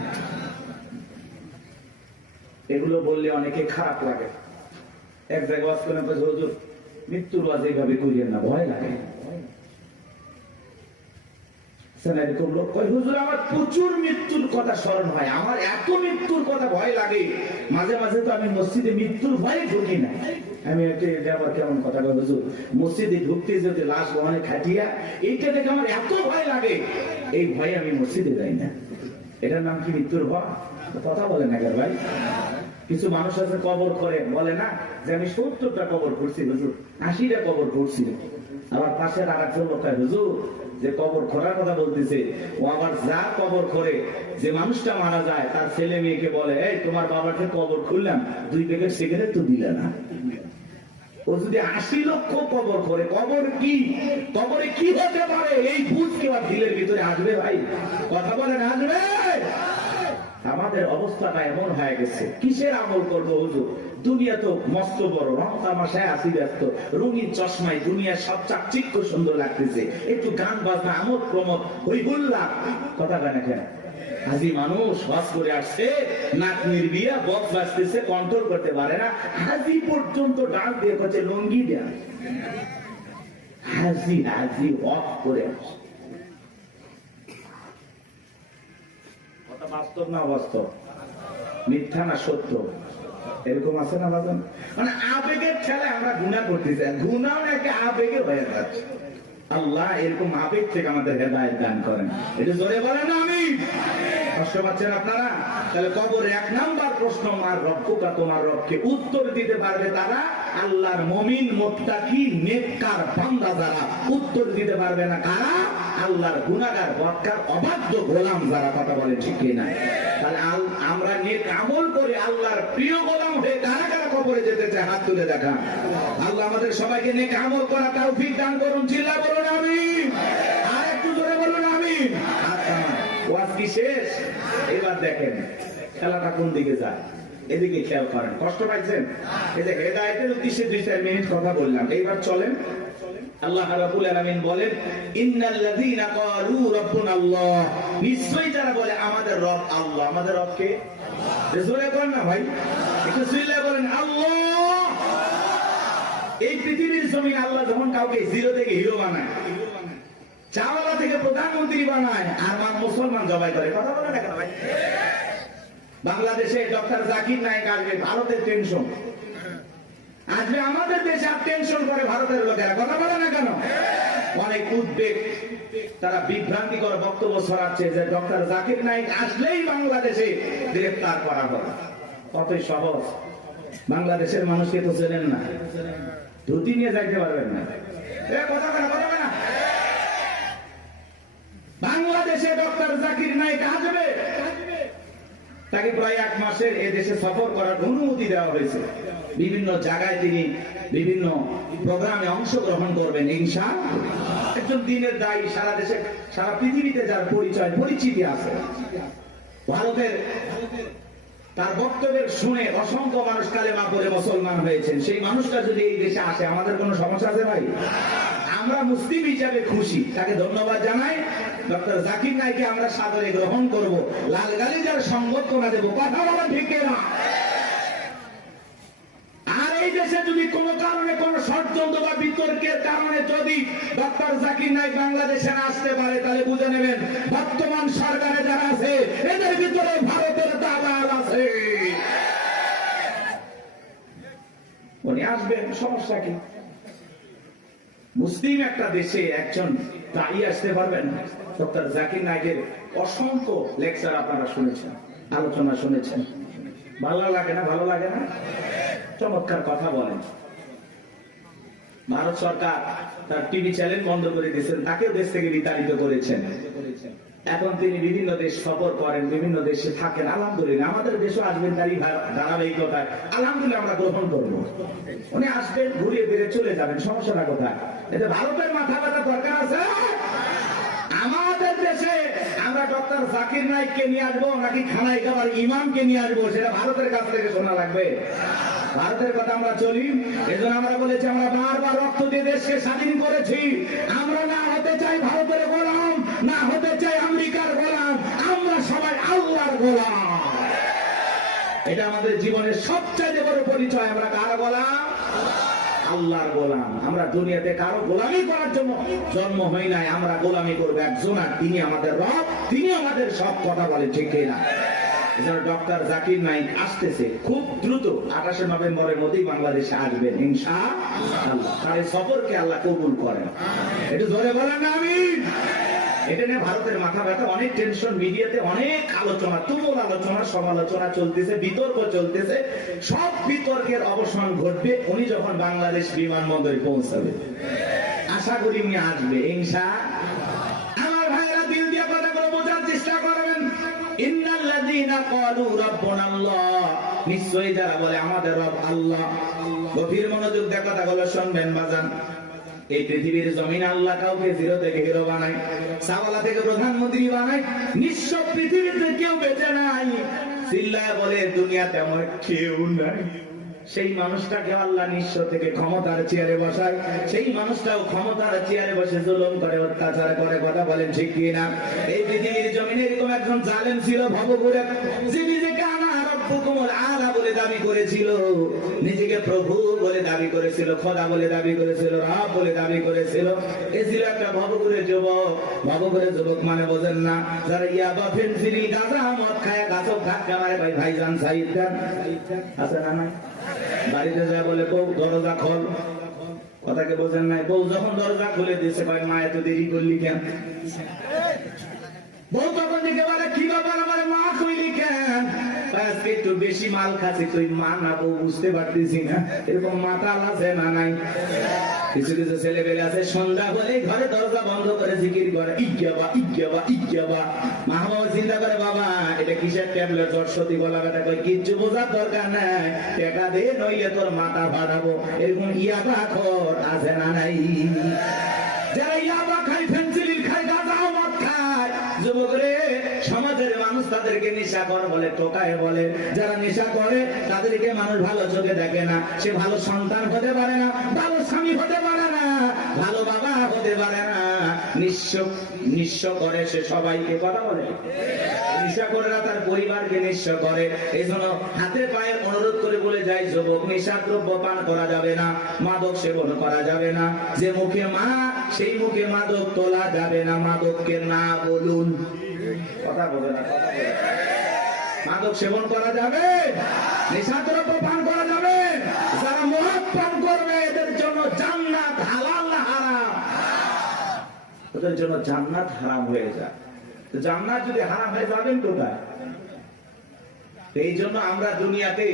এগুলো বললে অনেকে খারাপ লাগে। এক জায়গায় ওয়াজ করে হুজুর মৃত্যুর ওয়াজ এইভাবে করিয়েন না, ভয় লাগে। এরকম লোক কয় হুজুর আমার প্রচুর মৃত্যুর কথা স্মরণ হয়, আমার এত মৃত্যুর কথা ভয় লাগে, মাঝে মাঝে তো আমি মসজিদে মৃত্যুর ভয়ে ঢুকি না। আমি একটা আবার কেমন কথা কয় হুজুর, মসজিদে ঢুকতে যেতে লাশ বহনে খাটিয়া এইটা দেখে আমার এত ভয় লাগে, এই ভয়ে আমি মসজিদে যাই না। এটার নাম কি মৃত্যুর ভয়? কথা বলে না কেন ভাই? কিছু মানুষ আছে কবর করে, বলে না যে আমি 70টা কবর করছি হুজুর, 80টা কবর করছি। আবার পাশে আর একজন লোক হুজুর যে কবর খোঁড়ার কথা বলতেছে, ও আবার যা কবর করে, যে মানুষটা মারা যায় তার ছেলে মেয়েকে বলে, এই তোমার বাবাকে কবর খুললাম, 2 প্যাকেট সিগারেট তো দিলে না। ও যদি 80 লক্ষ কবর করে, কবর কি, কবরে কি হতে পারে এই বুঝ কেউ দিলের ভিতরে আসবে ভাই? কথা বলেন, আসবে? আমাদের অবস্থাটা এমন হয়ে গেছে, কিসের আমল করবো হুজুর? দুনিয়া তো মস্ত বড়, রং তামাশায় আসি ব্যস্ত, রঙিন চশমায় দুনিয়ার সব চাকচিক্য সুন্দর লাগতেছে, একটু গান বাজনা আমোদ প্রমোদ হই হুল্লা। কথা গানে কেন? হাজি মানুষ বাস করে আসছে, নাক নির্বিয়া, বক্স বাজতেছে, কন্ট্রোল করতে পারে না, হাজি পর্যন্ত ডাক দিয়ে করছে লঙ্গি দেয়া। হাজি হাজি অফ করে আসছে। কথা বাস্তব না অবাস্তব? মিথ্যা না সত্য? এরকম আছে না বাজান? মানে আবেগের খেলায় আমরা গুনাহ করতেছি, গুনাহ নাকি আবেগে হয়ে যাচ্ছে। আল্লাহ এরকম আবেগ থেকে আমাদের হেদায়েত দান করেন। এটা জোরে বলেন না আমিন। কষ্ট পাচ্ছেন আপনারা? তাহলে কবরে 1 নাম্বার প্রশ্ন, মার রব্বুকা, তোমার রবকে উত্তর দিতে পারবে তারা আল্লাহর মুমিন, মুত্তাকি, নেককার বান্দা। যারা উত্তর দিতে পারবে না কারা? আল্লাহর গুনাহগার, বদকার, অবাধ্য গোলাম যারা। কথা বলে ঠিক কি না? তাহলে আমরা নেক আমল করে আল্লাহর প্রিয় গোলাম হয়ে কারা কারা কবরে যেতে চায় হাত তুলে দেখা। আল্লাহ আমাদের সবাইকে নেক আমল করা তৌফিক দান করুন। চিল্লা বলুন আমিন। আর একটু জোরে বলুন আমিন। ওয়াজ কি শেষ? এবার দেখেন খেলাটা কোন দিকে যায়, এদিকে খেয়াল করেন। কষ্ট পাইছেন? এই যে হেদায়েতের উদ্দেশ্যে 2-4 মিনিট কথা বললাম, এইবার চলেন। আল্লাহ রাব্বুল আলামিন বলেন, ইন্নাল্লাযীনা ক্বালু রাব্বুনাল্লাহ, নিশ্চয়ই যারা বলে আমাদের রব আল্লাহ। আমাদের রব কে? জোরে করেন না ভাই, একটু চিল্লায়ে বলেন আল্লাহ। এই পৃথিবীর জমিন আল্লাহ যখন কাউকে জিরো থেকে হিরো বানায়, চাওয়ালা থেকে প্রধানমন্ত্রী বানায়, আর মুসলমান জবাই করে। কথা বলে না কেন ভাই? বাংলাদেশে ডক্টর জাকির নায়েক আসবে, ভারতের টেনশন আসবে, আমাদের দেশে আর টেনশন করে ভারতের লোকেরা। কথা বলে না কেন? অনেক উদ্বেগ, তারা বিভ্রান্তিকর বক্তব্য ছড়াচ্ছে যে ডক্টর জাকির নায়েক আসলেই বাংলাদেশে গ্রেফতার করা হবে। কতই সহজ। বাংলাদেশের মানুষকে তো চেনেন না, ধুতি নিয়ে যাইতে পারবেন না। কথা বলে, কথা বলে না। বাংলাদেশে ডক্টর জাকির নায়েক আসবে, তাকে প্রায় 1 মাসের এদেশে সফর করার অনুমতি দেওয়া হয়েছে। বিভিন্ন জায়গায় তিনি বিভিন্ন প্রোগ্রামে অংশগ্রহণ করবেন ইনশাআল্লাহ। একজন দিনের দায়ী, সারা দেশে সারা পৃথিবীতে যার পরিচয় পরিচিতি আছে। ভারতের তার বক্তব্যের শুনে অসংখ্য মানুষ কালেমা পড়ে মুসলমান হয়েছেন। সেই মানুষটা যদি এই দেশে আসে, আমাদের কোনো সমস্যা আছে ভাই? আমরা মুসলিম হিসাবে খুশি, তাকে ধন্যবাদ জানাই। ডক্টর জাকির নায়েককে আমরা সাদরে গ্রহণ করব, লাল গালিচার সংবর্ধনা দেব। কথা বলা ঠিক না? আর এই দেশে যদি কোনো কারণে কোন ষড়যন্ত্র বা বিতর্কের কারণে যদি ডক্টর জাকির নায়েক বাংলাদেশে আসতে পারে, তাহলে বুঝে নেবেন বর্তমান সরকারে যারা আছে এদের ভিতরে ভারতের দালাল আছে। উনি আসবেন, সমস্যা কি? মুসলিম একটা দেশে একজন তাই আসতে পারবেন। ডক্টর জাকির নায়েকের অসংখ্য লেকচার আপনারা শুনেছেন, আলোচনা শুনেছেন। ভালো লাগে না? ভালো লাগে না? চমৎকার কথা বলেন। ভারত সরকার তার টিভি চ্যানেল বন্ধ করে দিয়েছেন, তাকেও দেশ থেকে বিতাড়িত করেছেন। এখন তিনি বিভিন্ন দেশ সফর করেন, বিভিন্ন দেশে থাকেন। আলহামদুলিল্লাহ, আমাদের দেশও আসবেন তারই ধারাবাহিকতায় আলহামদুলিল্লাহ আমরা গ্রহণ করবো। উনি আসবেন, ঘুরিয়ে ফিরে চলে যাবেন, সমস্যাটা কোথায়? এতে ভারতের মাথা ব্যথা দরকার আছে? আমাদের দেশে আমরা ডক্টর জাকির নায়েককে নিয়ে আসবো নাকি খানায় খাবার ইমামকে নিয়ে আসবো, সেটা ভারতের কাছ থেকে শোনা লাগবে। ভারতের কথা আমরা চলি, এজন্য আমরা বলেছি আমরা বারবার রক্ত দিয়ে দেশকে স্বাধীন করেছি। আমরা না হতে চাই ভারতের গোলাম, না হতে চাই আমেরিকার গোলাম, আমরা সবাই আল্লাহর গোলাম। এটা আমাদের জীবনের সবচেয়ে বড় পরিচয়। আমরা কার গোলাম? আল্লাহর গোলাম। আমরা দুনিয়াতে কারো গোলামি করার জন্য জন্ম হই নাই, আমরা গোলামি করবো একজন, আর তিনি আমাদের রব, তিনি আমাদের সব। কথা বলে ঠিক না? ডক্টর জাকির নায়েক আসতেছে খুব দ্রুত, 28 নভেম্বরের মধ্যেই বাংলাদেশে আসবেন ইনশাআল্লাহ। তার সফরকে আল্লাহ কবুল করেন। একটু জোরে বলেন আমিন। এটা নিয়ে ভারতের মাথা ব্যথা, অনেক টেনশন, মিডিয়াতে অনেক আলোচনা, তুমুল আলোচনা, সমালোচনা চলতেছে, বিতর্ক চলতেছে। সব বিতর্কের অবসান ঘটবে উনি যখন বাংলাদেশ বিমানবন্দরে পৌঁছাবে। আশা করি উনি আসবে ইনশাআল্লাহ। আমার ভাইরা দিল দিয়ে কথাগুলো বোঝার চেষ্টা করবেন। ইন্নাল্লাযীনা ক্বালু রাব্বুনাল্লাহ, নিশ্চয়ই যারা বলে আমাদের রব আল্লাহ। গভীর মনোযোগ দিয়ে কথাগুলো শুনবেন বাজান। এই পৃথিবীর জমিন আল্লাহ কাউকে জিরো থেকে হিরো বানায়, সাওয়ালা থেকে প্রধানমন্ত্রী বানায়। নিঃস্ব পৃথিবীতে কেউ বেঁচে নাই। চিল্লায় বলে দুনিয়াতে আমার কেউ নাই। সেই মানুষটাকে আল্লাহ নিঃস্ব থেকে ক্ষমতার চেয়ারে বসায়, সেই মানুষটাও ক্ষমতার চেয়ারে বসে জুলুম করে, অত্যাচার করে। কথা বলেন ঠিক কি না? এই পৃথিবীর জমিনে এরকম একজন জালেম ছিল ভবঘুরে, যে নিজেকে আনা রব্বুকুমুল আলা বলে দাবি করেছিল, নিজেকে প্রভু বলে দাবি করেছিল, খোদা বলে দাবি করেছিল, রব বলে দাবি করেছিল। এ ছিল একটা ভবঘুরে যুবক। ভবঘুরে যুবক মানে বোঝেন না? যারা ইয়াবা, ফেনসিডিল, গাঁজা, মদ খায়, গাছক ধাক্কা মারে। ভাইজান সাইদ খান আছে না? নাই? বাড়িতে যা বলে বউ দরজা খোল, কথাকে বোঝেন নাই? বউ যখন দরজা খুলে দিয়েছে, ভাই মা এত দেরি করলি কেন? বউ তখন দিকে বলে কি ব্যাপার, আমার মা কইলি কেন? আজকে একটু বেশি মাল খাচ্ছি, তুই মা না বউ বুঝতে পারতেছি না। এরকম মাতাল আছে না নাই? কিছু কিছু ছেলে পেলে আছে সন্ধ্যা হলে ঘরে দরজা বন্ধ করে জিকির করে, ইজ্ঞাবা ইজ্ঞাবা ইজ্ঞাবা। মা বাবা চিন্তা করে, বাবা এটা কিসের ট্যাবলেট? জর্ষতি বলা কথা কই, কিচ্ছু বোঝার দরকার নাই, টাকা দে নইলে তোর মাথা ফাটাবো। এরকম ইয়াবা খোর আছে না নাই? যারা ইয়াবা খায়, ফেন্সিডিল খায়, গাঁজা মদ খায়, যুবক রে, সমাজের মানুষ তাদেরকে নেশাখোর বলে, টোকায় বলে। যারা নেশা করে তাদেরকে মানুষ ভালো চোখে দেখে না। সে ভালো সন্তান হতে পারে না, ভালো স্বামী হতে পারে না, ভালো বাবা হতে পারে না। নিঃস্ব করে সে সবাইকে। কথা বলে নেশা করে তার পরিবারকে নিঃস্ব করে। এই জন্য হাতে পায়ে অনুরোধ করে বলে যায়, যুবক নেশাদ্রব্য পান করা যাবে না, মাদক সেবন করা যাবে না। যে মুখে মা, সেই মুখে মাদক তোলা যাবে না। মাদককে না বলুন। কথা বলে না? মাদক সেবন করা যাবে, নেশাদ্রব্য পান করা যাবে। যারা মদ পান করবে এদের জন্য জান্নাত হালাল না হারাম? ওদের জন্য জান্নাত হারাম হয়ে যায়। জান্নাত যদি হারাম হয়ে যাবেন কোথায়? এই জন্য আমরা দুনিয়াতে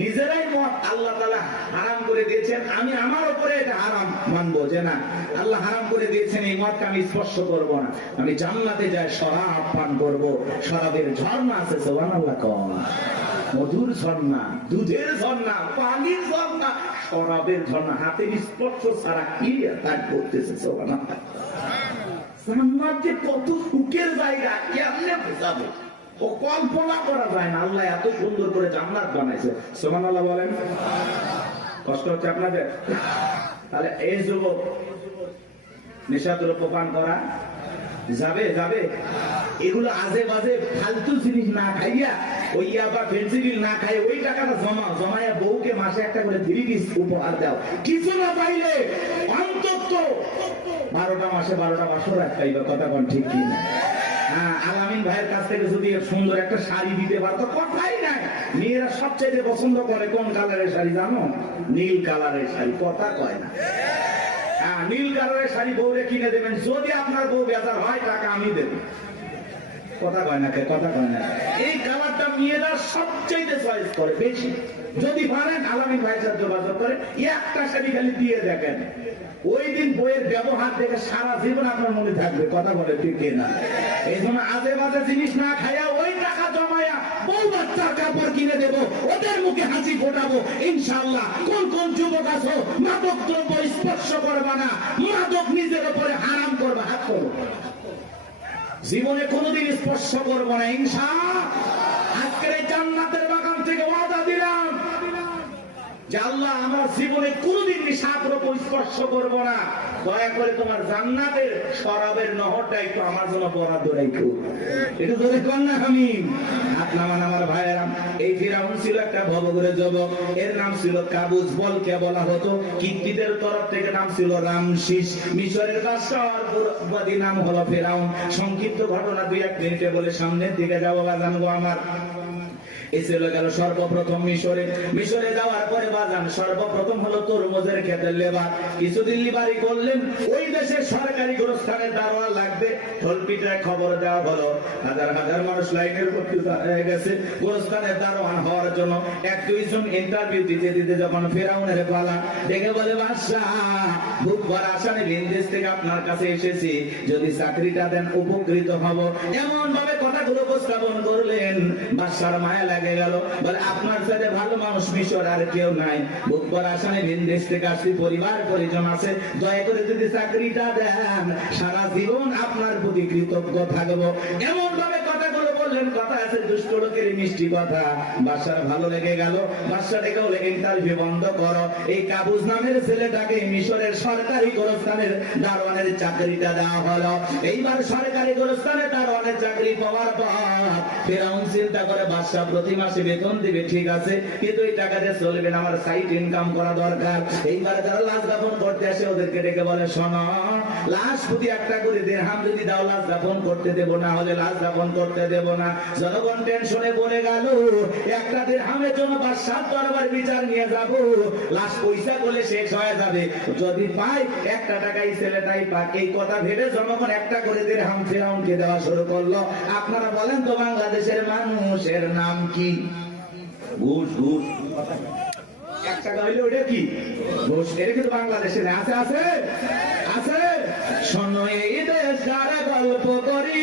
নিজেরাই মদ আল্লাহ তাআলা হারাম করে দিয়েছেন। আমি আমার উপরে এটা হারাম মানবো যে না, আল্লাহ হারাম করে দিয়েছেন, এই মদকে আমি স্পর্শ করব না। আমি জান্নাতে যাই শরাব পান করব। শরাবের ঝর্ণা আছে, সুবহানাল্লাহ কোন, মধুর ঝর্ণা, দুধের ঝর্ণা, পানির ঝর্ণা, শরাবের ঝর্ণা। হাতের স্পর্শ ছাড়া কি কাজ করতেছে? সুবহানাল্লাহ। জান্নাত যে কত সুখের জায়গা, কেমনে বোঝাবো? ও কল্পনা করা যায় না। আল্লাহ এত সুন্দর করে জান্নাত বানাইছে। সুবহানাল্লাহ বলেন। কষ্ট হচ্ছে আপনাদের? তাহলে এই যুবক নেশাদ্রব্য পান করা যাবে? যাবে? এগুলো আজে বাজে ফালতু জিনিস না খাইয়া, ওই ইয়াবা ফেন্সিডিল না খাই, ওই টাকাটা জমায়া বউকে মাসে একটা করে ধীরিস উপহার দাও। কিছু না পাইলে অন্তত 12টা মাসে 12টা বাসর রাখাইবা। কথা কোন ঠিক কি না? হ্যাঁ, আলামিন ভাইয়ের কাছ থেকে যদি সুন্দর একটা শাড়ি দিতে পারতো, কথাই নাই। মেয়েরা সবচেয়ে পছন্দ করে কোন কালারের শাড়ি জানো? নীল কালারের শাড়ি। কথা কয় না? নীল কালারের শাড়ি বউরে কিনে দেবেন, যদি আপনার বউ বেজার হয় টাকা আমি দেব। কথা কয় না, কথা কয় না। এই কালারটা মেয়েরা সবচেয়ে চয়েস করে বেশি। যদি পারেন আলামিন ভাইয়ের সাথে যোগাযোগ করে একটা শাড়ি খালি দিয়ে দেখেন, ওই দিন বইয়ের ব্যবহার দেখে সারা জীবন আপনার মনে থাকবে। কথা বলে ঠিক না? এই জন্য আজে বাজে জিনিস না খাইয়া ওই টাকা জমায়া বউ বাচ্চার কাপড় কিনে দেব, ওদের মুখে হাসি ফোটাবো ইনশাআল্লাহ। কোন কোন যুবক আছো মাদক দ্রব্য স্পর্শ করবা না, মাদক নিজের উপরে হারাম করবা, হাত করো, জীবনে কোনোদিন স্পর্শ করবো না ইনশাআল্লাহ। আজকের এই জান্নাতের বাগান থেকে ওয়াদা দিলাম যে আল্লাহ আমরা জীবনে কোনোদিন নিশাদ্রব্য স্পর্শ করবো না। দয়া করে তোমার জান্নাতের শরাবের নহরটা একটু আমার জন্য বরাদ্দ রাখো। একটু জোরে কর না আমি। হাত নামান আমার ভাইয়েরা। এই ফিরাউন ছিল একটা ভবঘুরে যুবক, এর নাম ছিল কাবুজ। বলকে বলা হতো, কিত্তিদের তরফ থেকে নাম ছিল রামশিস। মিশরের বাদশাহর নাম হলো ফিরাউন। সংক্ষিপ্ত ঘটনা 2-1 মিনিটে বলে সামনের দিকে যাবো জানবো আমার। এসে গেল সর্বপ্রথম মিশরে যাওয়ার পরে বাজান সর্বপ্রথম হলো তরমুজের ক্ষেতের লেবার। কিছুদিন লিবারি করলেন, ওই দেশের সরকারি গোরস্থানের দারোয়ান লাগবে। ঢোলপিটায় খবর দেওয়া হলো, হাজার হাজার মানুষ লাইনের করতে হয়ে গেছে গোরস্থানের দারোয়ান হওয়ার জন্য। 1-2 জন ইন্টারভিউ দিতে দিতে যখন ফেরাউনের পালা, দেখে বলে বাদশাহ খুব বড় আসামে বিদেশ থেকে আপনার কাছে এসেছি, যদি চাকরিটা দেন উপকৃত হব। এমন ভাবে কথাগুলো উপস্থাপন করলেন, বাদশার মায়া লাগে গেল। বলে আপনার সাথে ভালো মানুষ মিশর আর কেউ নাই, বুকবার আসামে বিদেশ থেকে আসছি, পরিবার পরিজন আছে, দয়া করে যদি চাকরিটা দেন সারা জীবন আপনার প্রতি কৃতজ্ঞ থাকবো। এমন ভাবে কথাগুলো বললেন, কথা আছে দুষ্ট লোকের মিষ্টি কথা। বাদশার ভালো লেগে গেল। বাদশা ডেকে বলে ইন্টারভিউ বন্ধ করো, এই কাবুজ নামের ছেলেটাকে মিশরের সরকারি গোরস্থানের দারোয়ানের চাকরিটা দেওয়া হলো। এইবার সরকারি গোরস্থানের দারোয়ানের চাকরি পাওয়ার পর ফেরাউন চিন্তা করে বাদশা প্রতি মাসে বেতন দিবে, ঠিক আছে, কিন্তু এই টাকা দিয়ে চলবে না, আমার সাইড ইনকাম করা দরকার। এইবার যারা লাশ দাফন করতে আসে ওদেরকে ডেকে বলে, শোনো, লাশ প্রতি একটা করে দিরহাম যদি দাও লাশ দাফন করতে দেবো, না হলে লাশ দাফন করতে দেবো না। জনগণ টেনশনে পড়ে গেল, একটা দিরহামের জন্য বাদশার দরবার বিচার নিয়ে যাব, লাশ পয়সা বলে শেষ হয়ে যাবে, যদি পাই 1 টাকাই ছেলেটাই পাক। এই কথা ভেবে জনগণ একটা করে দিরহাম ফেরাউনকে দেওয়া শুরু করলো। আপনারা বলেন তো বাংলাদেশের মানুষের নাম কি? ঘুষ। ঘুষ 1 টাকা হইলে ওটা কি ঘুষ? এটা কিন্তু বাংলাদেশে আছে আছে আছে। শোনো এই দেশটার গল্প করি,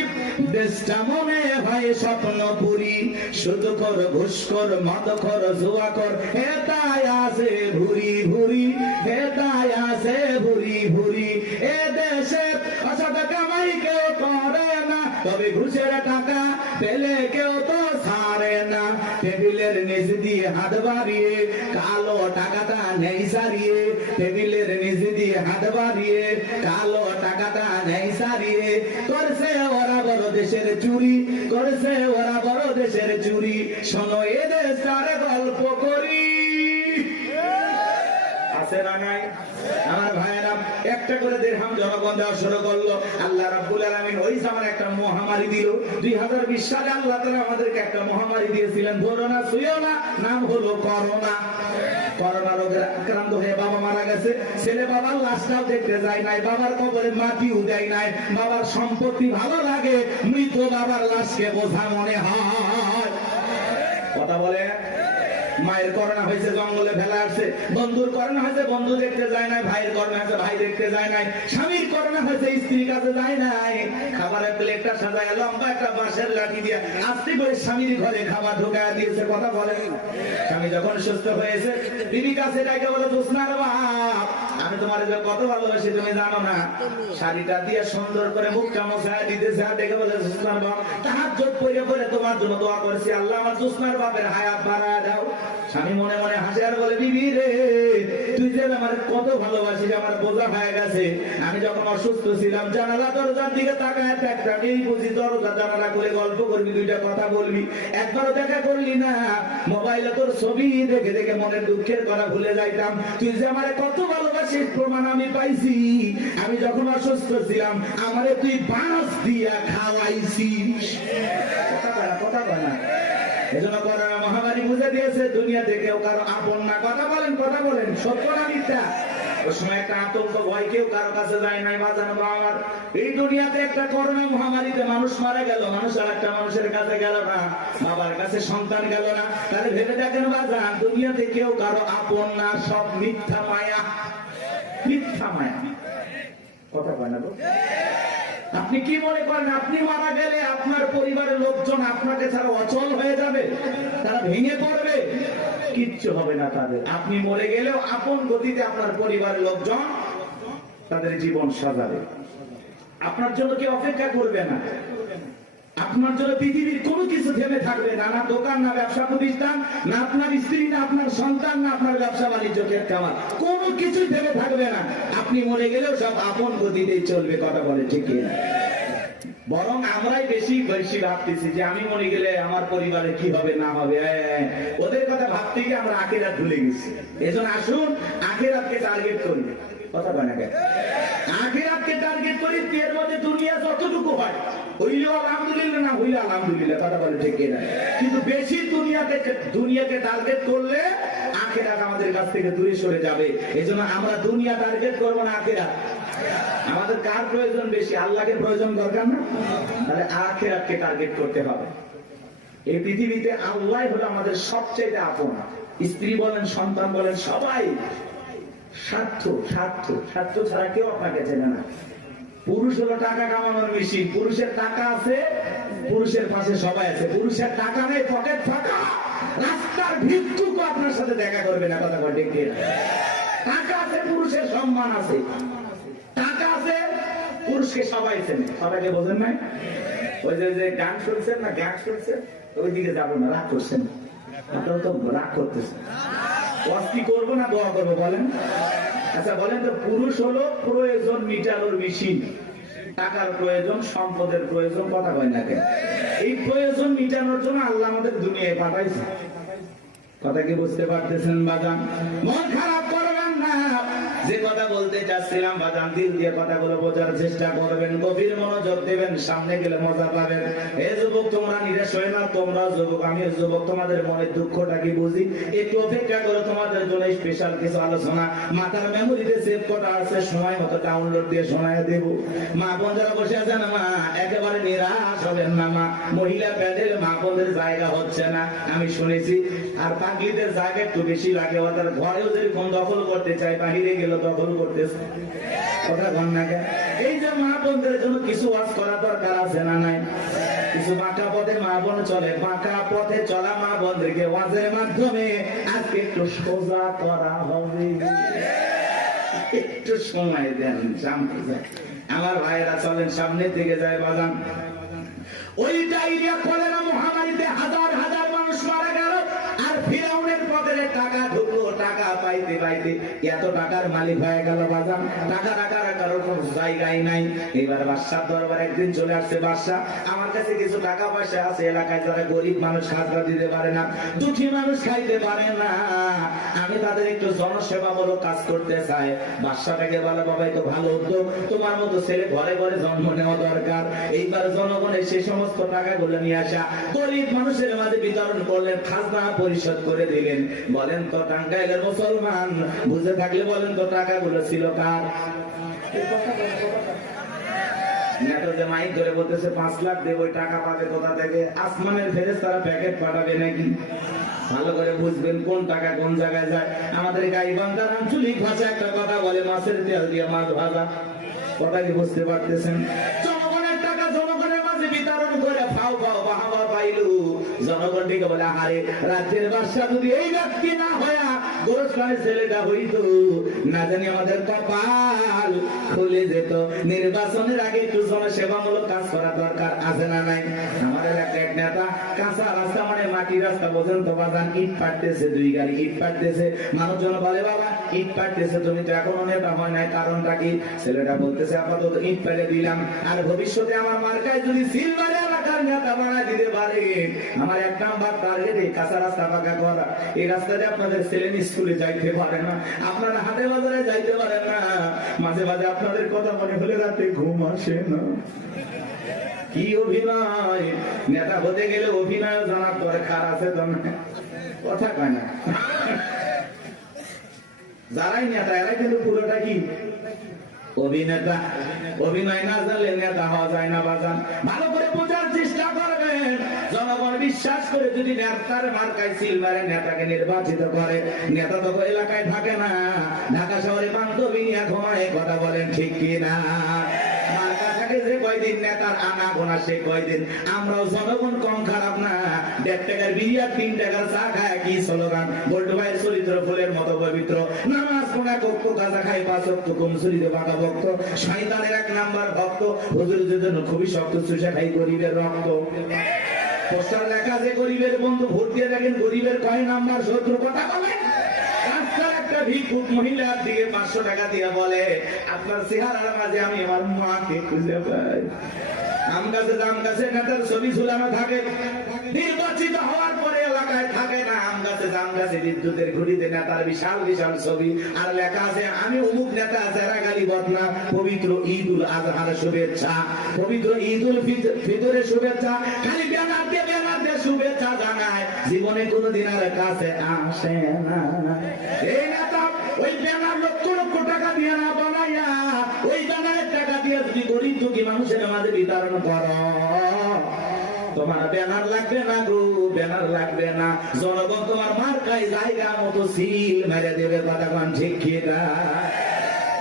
দেশটা মনে হয় স্বপ্নপুরী, শুধু কর ঘুষ কর মদ কর জুয়া কর, হেতায় আছে ভুরি ভুরি, হেতায় আছে ভুরি ভুরি। এ দেশে অসৎ কামাই কেউ করে না, তবে ঘুষের টাকা পেলে কেউ তো ছাড়ে না। টেবিলের নিচ দিয়ে হাত বাড়িয়ে কালো টাকাটা নেই সারিয়ে, টেবিলের নিচ দিয়ে হাত বাড়িয়ে কালো টাকাটা নেই সারিয়ে, করছে ওরা বড় দেশের চুরি, করছে ওরা বড় দেশের চুরি। শোনো এ দেশটার গল্প করি, আছে না নাই? আমার ভাইয়েরা একটা করে দিরহাম জনগণ দেওয়া শুরু করলো। আল্লাহ রাব্বুল আলামিন ওই সময় একটা মহামারী দিল। 2020 সালে আল্লাহ তাআলা আমাদেরকে একটা মহামারী দিয়েছিলেন, ধরো না ছুঁয়ো না, নাম হলো করোনা। করোনা রোগে আক্রান্ত হয়ে বাবা মারা গেছে, ছেলে বাবার লাশটাও দেখতে যায় নাই, বাবার কবরে মাটিও দেয় নাই। বাবার সম্পত্তি ভালো লাগে, মৃত বাবার লাশকে বোঝা মনে হয়। কথা বলে। মায়ের করোনা হয়েছে, জঙ্গলে ফেলা আসছে। বন্ধুর করোনা হয়েছে, বন্ধু দেখতে যায় নাই। ভাইয়ের করোনা হয়েছে, ভাই দেখতে যায় নাই। স্বামীর করোনা হয়েছে, স্ত্রীর কাছে যায় নাই। খাবারের প্লেটটা সাজায় লম্বা একটা বাঁশের লাঠি দিয়ে আস্তে করে স্বামীর ঘরে খাবার ঢোকায় দিয়েছে। কথা বলেন। স্বামী যখন সুস্থ হয়েছে, বিবি কাছে ডাকে বলে, জোসনার বাপ, আমি তোমার কত ভালোবাসি তুমি জানো না। শাড়িটা দিয়ে সুন্দর করে মুখটা মোছায় দিতেছে, আর ডেকে বলে, জোসনার বাপ, তাহাজ্জুদ পড়ে পড়ে তোমার জন্য দোয়া করেছি, আল্লাহ আমার জোসনার বাপের হায়াত বাড়ায় দাও। স্বামী মনে মনে হাসে আর বলে, বিবি রে, তুই যে আমার কত ভালোবাসিস, আমার বোঝা হয়ে গেছে। আমি যখন অসুস্থ ছিলাম, জানালা দরজার দিকে তাকায় থাকতাম, এই বুঝি দরজা জানালা করে গল্প করবি, 2টা কথা বলবি, একবারও দেখা করলি না। মোবাইলে তোর ছবি দেখে দেখে মনের দুঃখের কথা ভুলে যাইতাম। তুই যে আমার কত ভালোবাসিস প্রমাণ আমি পাইছি। আমি যখন অসুস্থ ছিলাম, আমারে তুই বাঁশ দিয়া খাওয়াইছিস। কথা বলা এজন্য করোনা মহামারী বুঝে দিয়েছে, দুনিয়াতে কেউ কারো আপন না। কথা বলেন, কথা বলেন, সত্য না মিথ্যা? ওই সময় একটা আতঙ্ক ভয়, কেউ কারো কাছে যায় নাই। বাজানো আমার এই দুনিয়াতে একটা করোনা মহামারীতে মানুষ মারা গেল, মানুষ আর একটা মানুষের কাছে গেল না, বাবার কাছে সন্তান গেল না। তাহলে ভেবে দেখেন বাজান, দুনিয়াতে কেউ কারো আপন না, সব মিথ্যা মায়া, মিথ্যা মায়া। কথা কয় না তো? আপনি কি মনে করেন আপনি মারা গেলে আপনার পরিবারের লোকজন আপনাকে ছাড়া অচল হয়ে যাবে, তারা ভেঙে পড়বে? কিচ্ছু হবে না তাদের। আপনি মরে গেলেও আপন গতিতে আপনার পরিবারের লোকজন তাদের জীবন সাজাবে, আপনার জন্য কেউ অপেক্ষা করবে না। আপনার জন্য পৃথিবীর কোনো কিছু থেমে থাকবে না, না দোকান, না ব্যবসা প্রতিষ্ঠান, না আপনার স্ত্রী, না আপনার সন্তান, না আপনার ব্যবসা বাণিজ্য, ক্ষেত খামার, কোনো কিছুই থেমে থাকবে না। আপনি মরে গেলেও সব আপন গতিতেই চলবে। কথা বলে ঠিক না? বরং আমরাই বেশি বেশি ভাবতেছি যে আমি মরে গেলে আমার পরিবারে কি হবে না হবে, ওদের কথা ভাবতে গিয়ে আমরা আখিরাত ভুলে গেছি। এজন্য আসুন আখিরাতকে টার্গেট করি। কথা বলে না, আখিরাতকে টার্গেট করি। এর মধ্যে দুনিয়া যতটুকু হয় হইলেও আলহামদুলিল্লাহ, না হইলে আলহামদুলিল্লাহ। কথা বলে ঠিক না? কিন্তু বেশি দুনিয়াকে টার্গেট করলে আখিরাত আমাদের কাছ থেকে দূরে সরে যাবে। এজন্য আমরা দুনিয়া টার্গেট করবো না, আখিরাত। আমাদের কার প্রয়োজন বেশি? আল্লাহকে প্রয়োজন দরকার না? তাহলে আখিরাতকে টার্গেট করতে হবে। এই পৃথিবীতে আল্লাহ হলো আমাদের সবচেয়ে আপন। স্ত্রী বলেন, সন্তান বলেন, সবাই স্বার্থ, স্বার্থ, স্বার্থ ছাড়া কেউ আপনাকে চেনে না। পুরুষ হলো টাকা কামানোর মেশিন। পুরুষের টাকা আছে, পুরুষের পাশে সবাই আছে। পুরুষের টাকা নেই, পকেট ফাঁকা, রাস্তার ভিক্ষুকও আপনার সাথে দেখা করবে না। কথা বলে ঠিক না? টাকা আছে, পুরুষের সম্মান আছে। টাকা আছে, পুরুষকে সবাই চেনে। সবাইকে বোঝেন নাই? ওই যে গান শুনছেন না, গান শুনছেন, ওইদিকে যাবো না, রাগ করছেন। আপনারা তো রাগ করতেছেন। কি করবো না দোয়া করবো বলেন? আচ্ছা বলেন তো, পুরুষ হলো প্রয়োজন মিটানোর মেশিন। টাকার প্রয়োজন, সম্পদের প্রয়োজন। কথা কয় না কেন? এই প্রয়োজন মিটানোর জন্য আল্লাহ আমাদের দুনিয়ায় পাঠাইছে। কথা কি বুঝতে পারতেছেন বাজান? মন খারাপ করবেন না। যে কথা বলতে চাচ্ছিলাম বাজান, দিল দিয়ে কথাগুলো বোঝার চেষ্টা করবেন, গভীর মনোযোগ দেবেন, সামনে গেলে মজা পাবেন। এ যুবক, তোমরা নিরাশ হয়ে না, তোমরা যুবক, আমিও যুবক, তোমাদের মনের দুঃখটা কি বুঝি। একটু অপেক্ষা করো, তোমাদের জন্য স্পেশাল কিছু আলোচনা মাথার মেমোরিতে সেভ করা আছে, সময় মতো ডাউনলোড দিয়ে শোনায় দেব। মা বোন যারা বসে আছেন, মা একেবারে নিরাশ হবেন না। মা মহিলা প্যান্ডেল মা বোনদের জায়গা হচ্ছে না, আমি শুনেছি। আর পাগলিদের জায়গা একটু বেশি লাগে। ওদের ঘরেও যেরকম দখল করতে চায়, বাহিরে গেলে দখল করতেছে। কথা বল না কেন? এই যে মা বোনদের জন্য কিছু ওয়াজ করা দরকার আছে না নাই? কিছু বাঁকা পথে মা বোন চলে, বাঁকা পথে চলা মা বোনদেরকে ওয়াজের মাধ্যমে আজকে একটু সোজা করা হবে। একটু সময় দেন, সামনে যায়। আমার ভাইয়েরা চলেন, সামনের দিকে যায় বাজান। ওই ডায়রিয়া কলেরা মহামারীতে হাজার হাজার মানুষ মারা গেল। আর ফিরাউনের পকেটে টাকা ঢুকলো, টাকা পাইতে পাইতে এত টাকার মালিক হয়ে গেল বাজান। টাকা রাখার কারো কোনো জায়গায় নাই। এবার বাদশার দরবার একদিন চলে আসছে, বাদশা আমার কাছে কিছু টাকা পয়সা আছে, এলাকায় যারা গরিব মানুষ খাজনা দিতে পারে না, দুঃখী মানুষ খাইতে পারে না, আমি তাদের একটু জনসেবামূলক কাজ করতে চাই। বাদশাটাকে বলে, বাবা তো ভালো উদ্যোগ, তোমার মতো ছেলে ঘরে ঘরে জন্ম নেওয়া দরকার। এইবার জনগণের সেই সমস্ত টাকাগুলো নিয়ে আসা গরিব মানুষের মাঝে বিতরণ করলেন, খাজনা পরিশোধ করে দিলেন। বলেন তো টাঙ্গাইলের মুসলমান বুঝে থাকলে বলেন তো টাকাগুলো ছিল কার? মাইক ধরে বলতেছে 5 লাখ দেব, ওই টাকা পাবে কোথা থেকে? আসমানের ফেরেশতারা প্যাকেট পাঠাবে নাকি? ভালো করে বুঝবেন কোন টাকা কোন জায়গায় যায়। আমাদের গাইবান্ধার আঞ্চলিক ভাষা একটা কথা বলে, মাছের তেল দিয়ে মাছ ভাজা। কথা কি বুঝতে পারতেছেন? জনগণের টাকা জনগণের মাঝে বিতরণ করে ফাও ফাও বাহাবা পাইলু। জনগণ থেকে বলে, আরে রাজ্যের বাদশা যদি এই ব্যক্তি না হয়া গোরস্থানের ছেলেটা হইতো, না জানি আমাদের কপাল খুলে যেত। নির্বাচনের আগে একটু জনসেবামূলক কাজ করা দরকার আছে না নাই? আমার এলাকার এক নেতা কাঁচা রাস্তা মানে মাটির রাস্তা বোঝেন তো বাজান, ইট পাড়তেছে, 2 গাড়ি ইট পাড়তেছে। মানুষজন বলে, বাবা ইট পাড়তেছে, তুমি তো এখনো নেতা হয় নাই, কারণটা কি? ছেলেটা বলতেছে, আপাতত ইট পেলে দিলাম, আর ভবিষ্যতে আমার মার্কায় যদি সিলভারে এলাকার নেতা বানায় দিতে পারে, আমার 1 নাম্বার টার্গেট এই কাঁচা রাস্তা পাকা করা। এই রাস্তাতে আপনাদের ছেলে স্কুলে যাইতে পারে না, আপনারা হাটে বাজারে যাইতে পারেন না, মাঝে মাঝে আপনাদের কথা মনে হলে রাতে ঘুম আসে না। কি অভিনয়! নেতা হতে গেলে অভিনয় জানার দরকার আছে তো না? কথা কয় না। যারাই নেতা এরাই কিন্তু পুরোটা কি অভিনেতা। অভিনয় না জানলে নেতা হওয়া যায় না বাজান। ভালো করে বোঝার চেষ্টা করবেন। জনগণ বিশ্বাস করে যদি নেতার মার্কায় সিল মারে নেতাকে নির্বাচিত করে, নেতা তো এলাকায় থাকে না, ঢাকা শহরে বান্ধবী নিয়ে ঘুমায়। কথা বলেন ঠিক কিনা? মার্কা থাকে যে কয়দিন, নেতার আনা গোনা সে কয়দিন। আমরাও জনগণ কম খারাপ না। 1.5 টাকার বিরিয়ার 3 টাকার চা খায় কি স্লোগান? বল্টু ভাইয়ের চরিত্র ফুলের মতো পবিত্র। নামাজ পড়া কক্ষ গাঁজা খাই 5 ওয়াক্ত কমসুরিতে বাঁকা ভক্ত। শয়তানের 1 নাম্বার ভক্ত। হুজুরদের জন্য খুবই শক্ত, চুষা খাই গরিবের রক্ত। পোস্টার লেখা যে গরিবের বন্ধু, ভোট দিয়ে দেখেন গরিবের কয় নাম্বার শত্রু। কথা বলেন। রাস্তার একটা ভিক্ষুক মহিলার দিকে 500 টাকা দিয়ে বলে, আপনার চেহারার মাঝে আমি আমার মাকে খুঁজে পাই। আম গাছে নেতার ছবি ঝুলানো থাকে। নির্বাচিত হওয়ার পরে এলাকায় থাকে না। আম গাছে বিদ্যুতের ঘুড়িতে নেতার বিশাল বিশাল ছবি, আর লেখা আছে আমি অমুক নেতা, যারা গালি বদনা। পবিত্র ঈদ উল আজহার শুভেচ্ছা, পবিত্র ঈদ উল ফিতরের শুভেচ্ছা। খালি ব্যানার দিয়ে শুভেচ্ছা জানায়, জীবনে কোনোদিন আর কাছে আসে না। এই নেতা ওই ব্যানার লক্ষ লক্ষ টাকা দিয়ে না বানাইয়া, ওই ব্যানারের টাকা দিয়ে যদি গরিব দুঃখী মানুষের মাঝে বিতরণ করো, তোমার ব্যানার লাগবে না গো, ব্যানার লাগবে না। জনগণ তোমার মার্কায় জায়গা মতো সিল মেরে দেবে। কথা কোন ঠিক কিনা?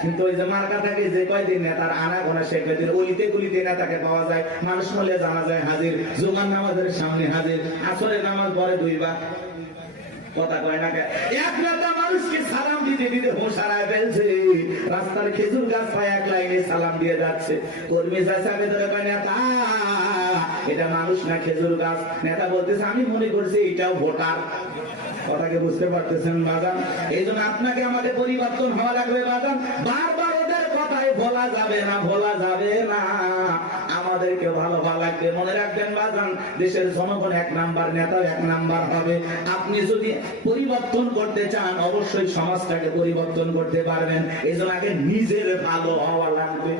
কিন্তু ওই যে মার্কা থাকে যে কয়দিন নেতার আনা গোনা সে কয়দিন অলিতে গলিতে নেতাকে পাওয়া যায়। মানুষ মলে জানা যায় হাজির, জুমার নামাজের সামনে হাজির, আসরের নামাজ পড়ে 2 বার। কথা কয় না। এক নেতা মানুষকে সালাম দিতে দিতে হোশ হারায় ফেলছে। রাস্তার খেজুর গাছ পায় এক লাইনে সালাম দিয়ে যাচ্ছে। কর্মী চাচা ভেতরে কয় নেতা এটা মানুষ না খেজুর গাছ। নেতা বলতেছে আমি মনে করছি এটাও ভোটার। কথাকে বুঝতে পারতেছেন বাজান? এই জন্য আপনাকে আমাদের পরিবর্তন হওয়া লাগবে বাজান। বারবার ওদের কথায় ভোলা যাবে না, ভোলা যাবে না। আমাদেরকে ভালো ভালো লাগবে। মনে রাখবেন বাজান, দেশের জনগণ 1 নাম্বার, নেতা 1 নাম্বার হবে। আপনি যদি পরিবর্তন করতে চান, অবশ্যই সমাজটাকে পরিবর্তন করতে পারবেন। এই জন্য আগে নিজের ভালো হওয়া লাগবে।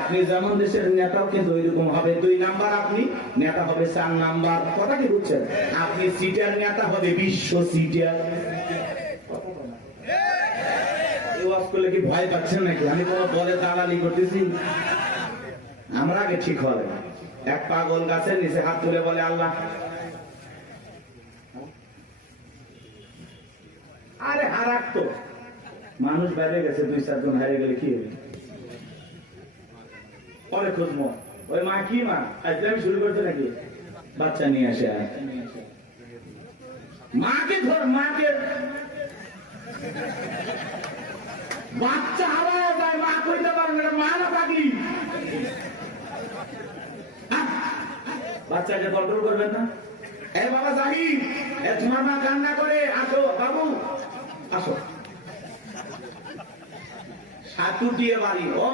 আপনি যেমন দেশের নেতাও কিন্তু ওইরকম হবে। 2 নাম্বার আপনি নেতা হবে 4 নাম্বার। কথা কি বুঝছেন? আপনি সিটার নেতা হবে বিশ্ব সিটার। করলে কি ভয় পাচ্ছেন নাকি? আমি কোন দলে দালালি করতেছি? আমরা আগে ঠিক হবে। এক পাগল গাছের নিচে হাত তুলে বলে আল্লাহ, আরে হারাক তো মানুষ বাইরে গেছে, 2-4 জন হারিয়ে গেলে কি হবে? পরে খুঁজবো ওই মা কি মা আজকে শুরু করছে নাকি বাচ্চা নিয়ে আসে। মাকে ধর, মাকে বাচ্চা হারায় যায়, মা কইতে পারবে না, মা না পাগলি। বাচ্চাকে কন্ট্রোল করবেন না। এ বাবা জাহিদ, তোমার মা কান্না করে, আসো বাবু আসো। সাতু দিয়ে বাড়ি ও